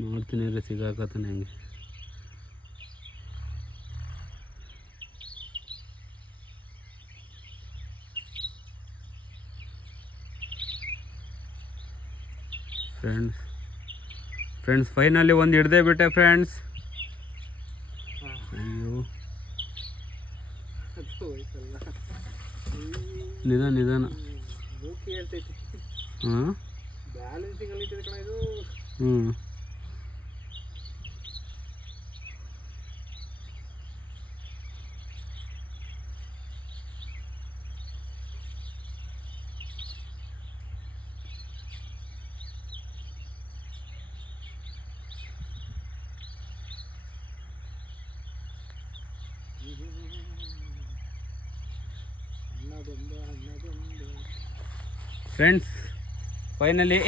ನೋಡ್ತೀನಿ ರೀ ಸಿಗಾಕತ್ತಾನೆ ಹೆಂಗೆ. ಫ್ರೆಂಡ್ಸ್ ಫ್ರೆಂಡ್ಸ್ ಫೈನಲಿ ಒಂದು ಹಿಡ್ದೇ ಬಿಟ್ಟೆ ಫ್ರೆಂಡ್ಸ್ ಅಯ್ಯೋ. ನಿಧಾನ ನಿಧಾನ. ಹಾಂ? ಹ್ಞೂ ಫ್ರೆಂಡ್ಸ್ ಫೈನಲಿ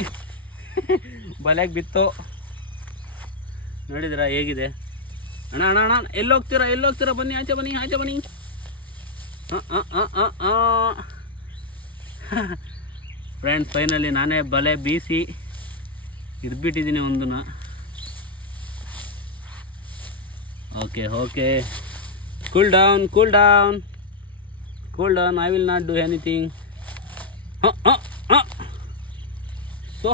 ಬಲೆಗೆ ಬಿತ್ತು. ನೋಡಿದ್ರಾ ಹೇಗಿದೆ? ಅಣ್ಣ ಅಣ್ಣ ಅಣ್ಣ, ಎಲ್ಲಿ ಹೋಗ್ತೀರಾ ಬನ್ನಿ, ಆಚೆ ಬನ್ನಿ ಆಚೆ ಬನ್ನಿ. ಫ್ರೆಂಡ್ಸ್ ಫೈನಲಿ ನಾನೇ ಬಲೆ ಬೀಸಿ ಇದ್ಬಿಟ್ಟಿದ್ದೀನಿ ಒಂದನ್ನ okay okay cool down cool down Hold on, I will not do anything. Uh, uh, uh. So,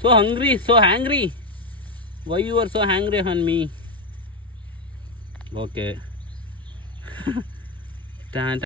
so hungry, so angry. Why you are so angry on me? Okay.